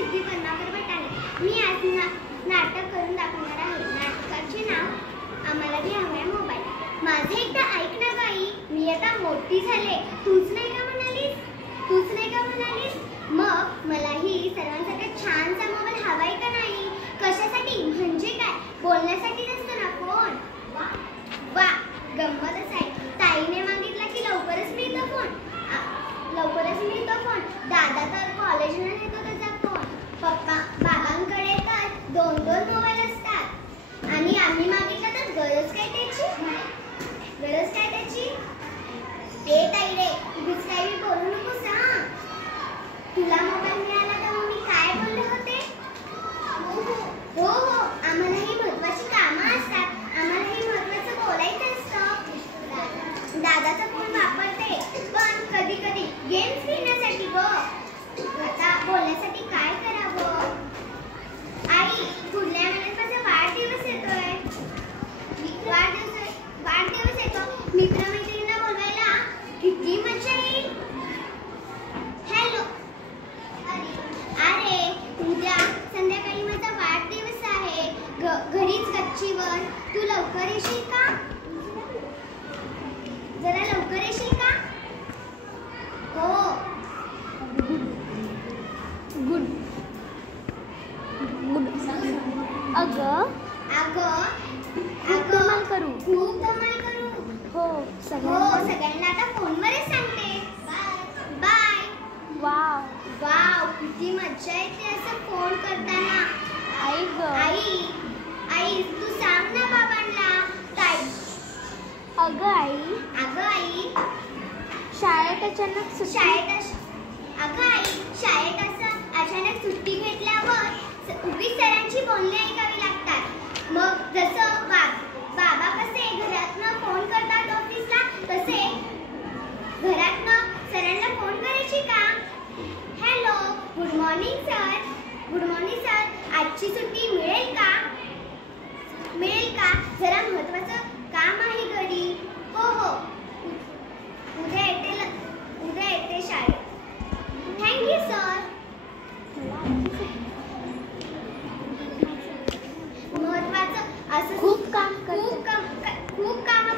सिद्धी पन्नाबरोबर टाळले। मी आज नाटक करून दाखवणार आहे। नाटकाचे नाव आम्हाला भी हवा मोबाईल। माझे एकदा ऐक ना बाई, मी आता मोठी झाले, तूच नाही का म्हणालीस? तूच नाही का म्हणालीस? मग मलाही सर्वांसारखा छानसा मोबाईल हवाय का नाही? कशासाठी म्हणजे काय? बोलण्यासाठी नसतो ना फोन। वा गंमतच आहे। ताईने मागितला की लवकरच मिळतो फोन। लवकरच मिळतो फोन। दादा तर कॉलेजला नेतो त्याचा फोन। पप्पा बाबांकडे तर 2-2 मोबाईल असतात। आणि आम्ही मागितला तर गरज काय त्याची? गरज काय त्याची? ए ताई रे, उगीच काही बोलू नकोस हां। तुला मोबाईल मिळाला तर मी काय बोलले होते? हो हो, आम्हालाही महत्त्वाची कामं असतात। आम्हालाही महत्त्वाचं बोलायचं असतं। दादाचा फोन वापरते, पण कधी कधी गेम्स खेळण्यासाठी ग। आता बोलण्यासाठी काय करावं? आई, पुढल्या महिन्यात माझा वाढदिवस येतोय। वाढदिवस येतो। मित्रमैत्रिणींना बोलवायला किती मजा येईल। हॅलो, अरे उद्या संध्याकाळी माझा वाढदिवस आहे। घरीच गच्चीवर। तू लवकर येशील का? जरा लवकर येशील का? हो। Good good. अगं धमाल करू। खूप धमाल करू। हो सगळ्यांना आता फोनवरच सांगते। बाय। वाव वाव, किती मजा येते असं फोन करताना। आई तू सांग ना बाबांना। ताई अगं आई शाळेत अचानक सुट्टी घेतल्यावर उगीच सरांची बोलणी ऐकावी लागतात। मग जसं बाबा कसे घरातनं फोन करतात ऑफिसला, तसे घरातनं सरांना फोन करायची का? हॅलो, गुड मॉर्निंग सर, आजची सुट्टी मिळेल का? जरा महत्त्वाचं काम आहे घरी। हो उद्या येते शाळेत। Thank you sir. महत्त्वाचं असं खूप काम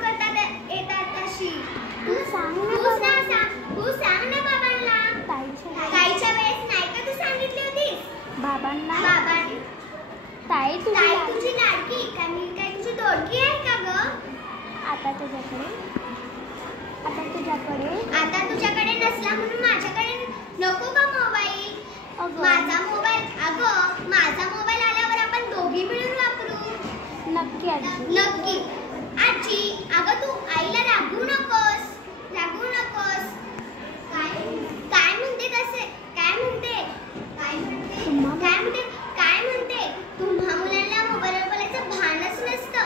करतात येतात तशी। तू सांग ना बाबांना। ताईच्या वेळेस नाही का तू सांगितली होतीस? बाबांना ताई तुझी लाडकी काय तुझी दोडकी आहे का ग? आता तुझ्याकडे नसला म्हणून माझ्याकडे नको का मोबाईल? माझा मोबाईल आल्यावर आपण दोघी मिळून वापरू। नक्की आजी। अगं तू आईला रागवू नकोस। काय म्हणते? तुम्हा मुलांना मोबाईलवर बोलायचं भानच नसतं।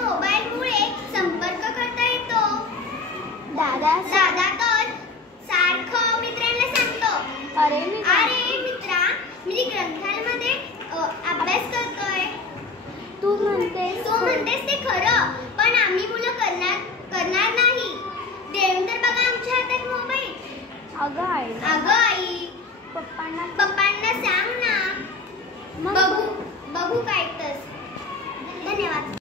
मोबाईलमुळे संपर्क करता येतो। दादा तर सारखं मित्रांना सांगतो, अरे मित्रा, मी ग्रंथालयामध्ये अभ्यास करतोय। तू म्हणतेस ते खरं, पण आम्ही मुलं करणार नाही। देऊन तर बघा आमच्या हातात मोबाईल। अगं आई, पप्पांना सांग ना। बघू काय तर। धन्यवाद।